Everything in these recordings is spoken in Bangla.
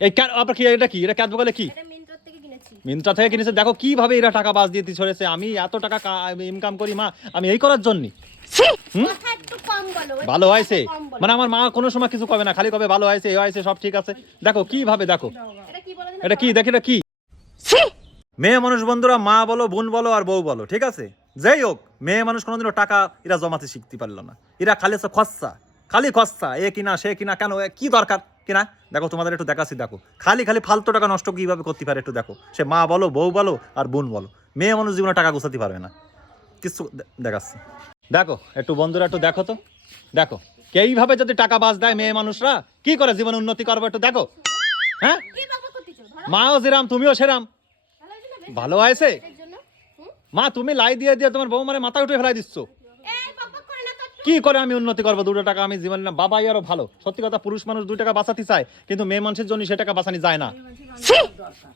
এই ক্যা- আপনার কি এটা কি? এটা ক্যাট বলে কি? মিন্ত্রা থেকে কিনেছে? দেখো কীভাবে এরা টাকা বাস দিয়ে ছড়েছে। আমি এত টাকা ইনকাম করি মা আমি এই করার জন্য। কথা একটু কম বলো ওই ভালো হয়েছে? মানে আমার মা কোনো সময় কিছু কবে না খালি কবে ভালো হয়েছে এ হয়েছে সব ঠিক আছে। দেখো কীভাবে দেখো। এটা কি বলো দিন? এটা কি দেখি এটা কি? মেয়ে মানুষ বন্ধুরা মা বলো বোন বলো আর বউ বলো ঠিক আছে? যাই হোক মেয়ে মানুষ কোনোদিনও টাকা এরা জমাতে শিখতে পারল না। এরা খালি আছে খসা খালি খসা এ কিনা সে কিনা কেন কি দরকার? কিনা দেখো তোমাদের একটু দেখাচ্ছি দেখো। খালি খালি ফালতু টাকা নষ্ট কীভাবে করতে পারে একটু দেখো। সে মা বলো বউ বলো আর বোন বলো। মেয়ে মানুষ জীবনে টাকা গোছাতে পারবে না। কিছু দেখাচ্ছি। দেখো একটু বন্ধুরা একটু দেখো তো। দেখো এইভাবে যদি টাকা বাস দেয় মেয়ে মানুষরা কি করে জীবনে উন্নতি করব একটু দেখো? হ্যাঁ? কি মাও যেরাম তুমিও সেরাম। ভালো হয়েছে না? মা তুমি লাই দিয়ে দিয়ে তোমার বউ মানে মাথা উঠে ফেলাই দিচ্ছ এই বাবা করে না তো একটু। কি করে আমি উন্নতি করব? দুটো টাকা আমি জীবনে না বাবাই আরও ভালো। সত্যি কথা পুরুষ মানুষ দুই টাকা বাঁচাতে চায় কিন্তু মেয়ে মানুষের জন্য সে টাকা বাঁচানি যায় না।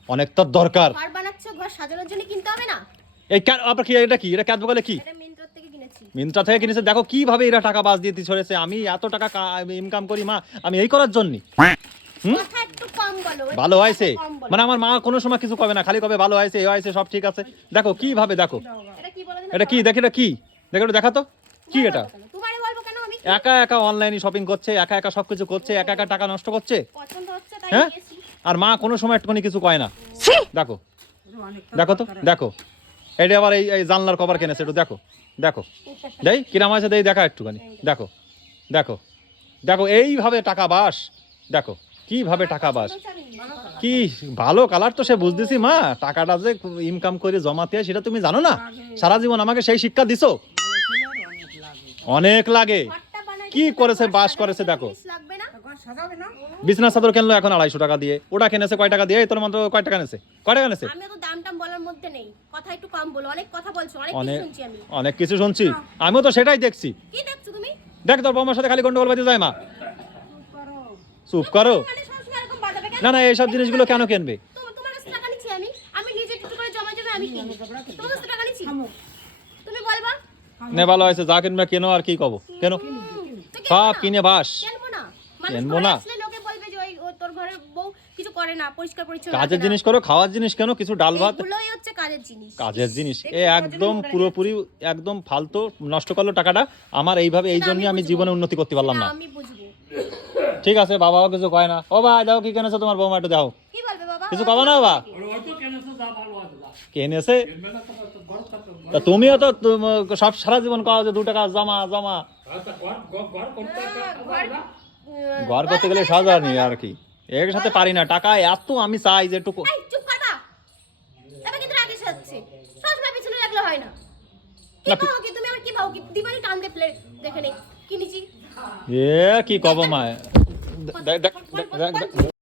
অনেক তো দরকার। ঘর বানাচ্ছো ঘর সাজানোর জন্য কিনতে হবে না? এই ক্যা- আপনার কি এটা কি? এটা ক্যাট বলে কি? এটা মিন্ত্রার থেকে কিনেছি। মিন্ত্রা থেকে কিনেছে? দেখো কীভাবে এরা টাকা বাস দিয়ে ছড়েছে আমি এত টাকা ইনকাম করি মা আমি এই করার জন্য হুম? কথা একটু কম বলো ভালো হয়েছে? কম বলো। মানে আমার মা কোনো সময় কিছু কবে না খালি কবে ভালো হয়েছে এ হয়েছে সব ঠিক আছে। দেখো কীভাবে দেখো। এটা কি বলো দিন? এটা কি? দেখি এটা কি? দেখো এটা দেখা তো কি এটা তোমারই বলব কেন আমি একা একা অনলাইনে শপিং করছে একা একা সবকিছু করছে একা একা টাকা নষ্ট করছে? পছন্দ হচ্ছে তাই হ্যাঁ? আর মা কোনো সময় একটুখানি কিছু কয় না। দেখো। দেখো তো দেখো। এটা আবার এই এই জানলার কভার কিনেছে একটু দেখো। দেখো। দেই কিরাম আছে দেই দেখা একটুখানি। দেখো। দেখো। দেখো এইভাবে টাকা বাস। দেখো কীভাবে টাকা বাস। কি ভালো কালার তো সে বুঝতেছি মা। টাকাটা যে ইনকাম করে জমাতে হয় সেটা তুমি জানো না? সারা জীবন আমাকে সেই শিক্ষা দিছো? অনেক লাগে। কি করেছে, বাস করেছে দেখো। বিছনা চাদর কিনলো এখন আড়াইশো টাকা দিয়ে। ওটা কিনেছে কয় টাকা দিয়ে? তোর মাত্র কয় টাকা নেছে কয় টাকা নেছে আমি তো দাম টাম বলার মধ্যে নেই। কথা একটু কম বলো অনেক অনেক কিছু শুনছি আমি। অনেক কিছু শুনছি। আমিও তো সেটাই দেখছি। কি দেখছ তুমি? দেখ তোর বৌমার সাথে খালি গন্ডগোল বাজে যায় মা। চুপ করো। মানে না না এইসব জিনিসগুলো কেন কিনবে? তো তোমার কাছে টাকা নিচ্ছি আমি। আমি নিজে একটু করে জমা জমা আমি কিনি। তোমার কাছে টাকা নিচ্ছি? তুমি বলবা? নে ভালো হয়েছে যা কিনবে কেন আর কি কব। কেন? সব কিনে বাস। কিনবো না? মানুষ কিনবো ঘরে না। আসলে লোকে বলবে যে ওই ও তোর ঘরের বউ কিছু করে না পরিষ্কার পরিচ্ছন্ন কাজের জিনিস করো খাওয়ার জিনিস কেন কিছু ডাল ভাত। কাজের জিনিস। এ একদম পুরোপুরি একদম ফালতু নষ্ট করল টাকাটা। আমার এইভাবে এই সেটা জন্যই আমি জীবনে উন্নতি করতে পারলাম না। সেটা আমি বুঝব। ঠিক আছে বাবাও কিছু কয় না। ও ভাই দাও কি কেনেছো তোমার বৌমা একটু দাও কি বলবে বাবা? কিছু কবা না বাবা? কেনেছে তা তুমিও তো সব সারা জীবন কও যে দু টাকা জমা জমা। ঘর করতে গেলে সাজা নেই আর কি। এর সাথে পারি না টাকা এত আমি চাই যে একটু এই চুপ করবা তবে কিন্তু রাগে যাচ্ছে। সবসময় পিছনে লাগলে হয় না। কি না, পাও কি তুমি আমার কি পাও কি? দিবানি টান দে প্লেট দেখে নে। কিনেছি এ কি কব মা? দেখ দেখ দেখ দেখ